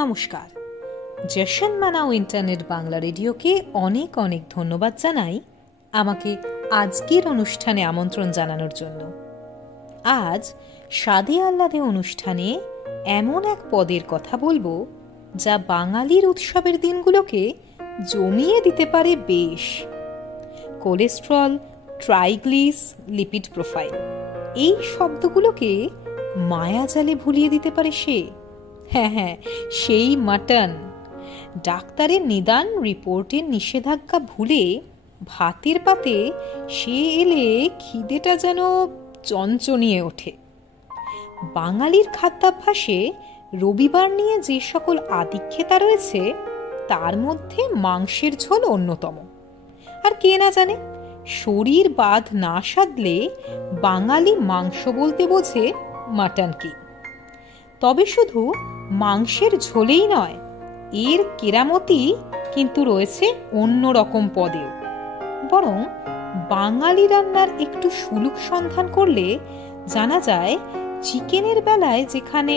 নমস্কার, জশন মানাও ইন্টারনেট বাংলা রেডিওকে অনেক অনেক ধন্যবাদ জানাই আমাকে আজকের অনুষ্ঠানে আমন্ত্রণ জানানোর জন্য। আজ স্বাদে আহ্লাদে অনুষ্ঠানে এমন এক পদের কথা বলবো যা বাঙালির উৎসবের দিনগুলোকে জমিয়ে দিতে পারে বেশ। কোলেস্ট্রল, ট্রাইগ্লিস, লিপিড প্রোফাইল, এই শব্দগুলোকে মায়াজালে ভুলিয়ে দিতে পারে সে। হ্যাঁ, সেই মাটন। ডাক্তারের নিদান, রিপোর্টের নিষেধাজ্ঞা ভুলে ভাতের পাতে সে এলে খিদেটা যেন চঞ্চনিয়ে ওঠে। বাঙালির খাদ্যাভ্যাসে রবিবার নিয়ে যে সকল আদিক্ষেতা রয়েছে তার মধ্যে মাংসের ঝোল অন্যতম। আর কে না জানে, শরীর বাঁধ না সাধলে বাঙালি মাংস বলতে বোঝে মাটন কি। তবে শুধু মাংসের ঝোলেই নয়, এর কেরামতি কিন্তু রয়েছে অন্য রকম পদেও। বরং বাঙালি রান্নার একটু সুলুক সন্ধান করলে জানা যায়, চিকেনের বেলায় যেখানে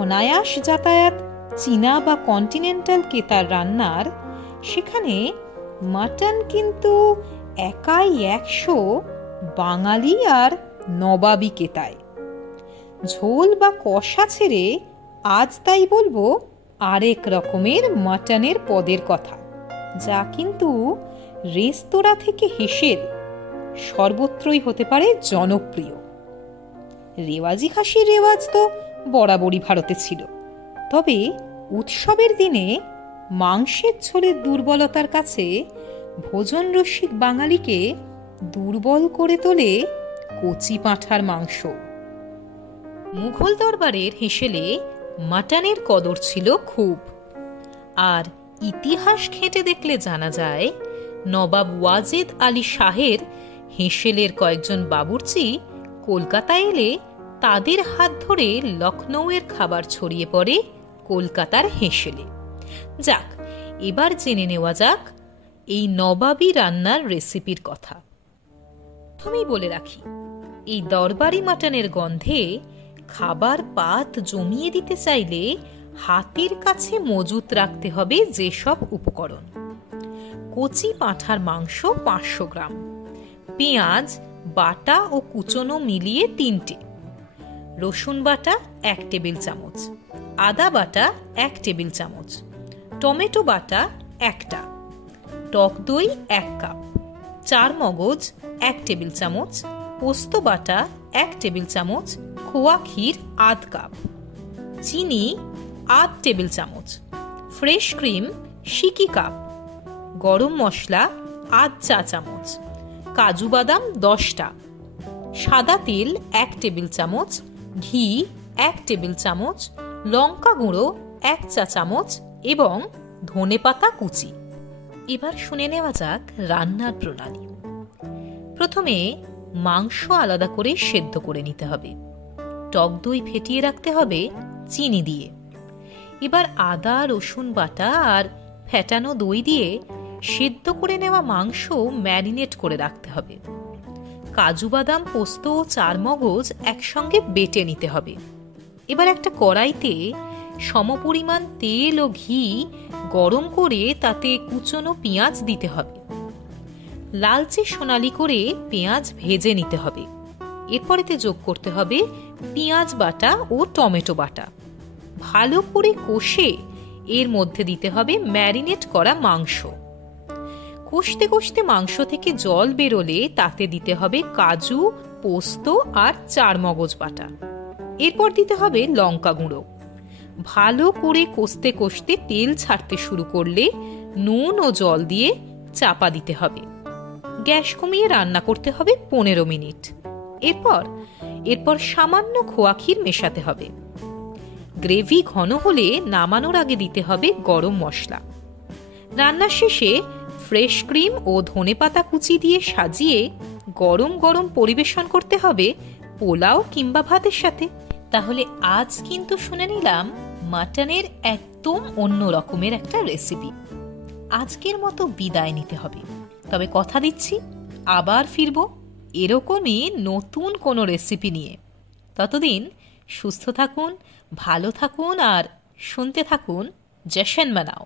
অনায়াস যাতায়াত চীনা বা কন্টিনেন্টাল কেতার রান্নার, সেখানে মাটন কিন্তু একাই 100 বাঙালি আর নবাবি কেতায়। ঝোল বা কষা ছেড়ে আজ তাই বলবো আরেক রকমের মাটনের পদের কথা, যা কিন্তু রেস্তোরাঁ থেকে হেসেল সর্বত্রই হতে পারে জনপ্রিয়। রেওয়াজি খাসির রেওয়াজ তো বরাবরই ভারতে ছিল, তবে উৎসবের দিনে মাংসের ঝোলের দুর্বলতার কাছে ভোজন রসিক বাঙালিকে দুর্বল করে তোলে কচি পাঁঠার মাংস। মুঘল দরবারের হেসেলে মাটনের কদর ছিল খুব। আর ইতিহাস ঘেঁটে দেখলে জানা যায়, নবাব ওয়াজেদ আলী শাহের হেসেলের কয়েকজন বাবুর্চি কলকাতায় এলে তাদের হাত ধরে লখনৌয়ের খাবার ছড়িয়ে পড়ে কলকাতার হেসেলে। যাক, এবার জেনে নেওয়া যাক এই নবাবি রান্নার রেসিপির কথা। প্রথমেই বলে রাখি, এই দরবারি মাটনের গন্ধে খাবার পাত জমিয়ে দিতে চাইলে হাতের কাছে মজুত রাখতে হবে যেসব উপকরণ: কচি পাঁঠার মাংস 500 গ্রাম, পেঁয়াজ বাটা ও কুচনো মিলিয়ে 3টে, রসুন বাটা 1 টেবিল চামচ, আদা বাটা 1 টেবিল চামচ, টমেটো বাটা 1টা, টক দই 1 কাপ, চার মগজ 1 টেবিল চামচ, পোস্ত বাটা 1 টেবিল চামচ, খোয়া ক্ষীর আধ কাপ, চিনি আধ টেবিল চামচ, ফ্রেশ ক্রিম সিকি কাপ, গরম মশলা আধ চা চামচ, কাজু বাদাম 10টা, সাদা তেল 1 টেবিল চামচ, ঘি 1 টেবিল চামচ, লঙ্কা গুঁড়ো 1 চা চামচ এবং ধনেপাতা কুচি। এবার শুনে নেওয়া যাক রান্নার প্রণালী। প্রথমে মাংস আলাদা করে সেদ্ধ করে নিতে হবে। টক দই ফেটিয়ে রাখতে হবে চিনি দিয়ে। এবার আদা রসুন বাটা আর ফেটানো দই দিয়ে সেদ্ধ করে নেওয়া মাংস ম্যারিনেট করে রাখতে হবে। কাজু বাদাম, পোস্ত ও চারমগজ একসঙ্গে বেটে নিতে হবে। এবার একটা কড়াইতে সমপরিমাণ তেল ও ঘি গরম করে তাতে কুচনো পেঁয়াজ দিতে হবে। লালচে সোনালি করে পেঁয়াজ ভেজে নিতে হবে। এরপরেতে যোগ করতে হবে পেঁয়াজ বাটা ও টমেটো বাটা। ভালো করে কষে এর মধ্যে দিতে হবে ম্যারিনেট করা মাংস। কষতে কষতে মাংস থেকে জল বেরোলে তাতে দিতে হবে কাজু, পোস্ত আর চারমগজ বাটা। এরপর দিতে হবে লঙ্কা গুঁড়ো। ভালো করে কষতে কষতে তেল ছাড়তে শুরু করলে নুন ও জল দিয়ে চাপা দিতে হবে। গ্যাস কমিয়ে রান্না করতে হবে 15 মিনিট। এরপর সামান্য খোয়া ক্ষীর মেশাতে হবে। গ্রেভি ঘন হলে নামানোর আগে দিতে হবে গরম মশলা। রান্নার শেষে ফ্রেশ ক্রিম ও ধনেপাতা কুচি দিয়ে সাজিয়ে গরম গরম পরিবেশন করতে হবে পোলাও কিংবা ভাতের সাথে। তাহলে আজ কিন্তু শুনে নিলাম মাটনের একদম অন্য রকমের একটা রেসিপি। আজকের মতো বিদায় নিতে হবে, তবে কথা দিচ্ছি আবার ফিরবো এরকমই নতুন কোনো রেসিপি নিয়ে। ততদিন সুস্থ থাকুন, ভালো থাকুন আর শুনতে থাকুন জশন মানাও।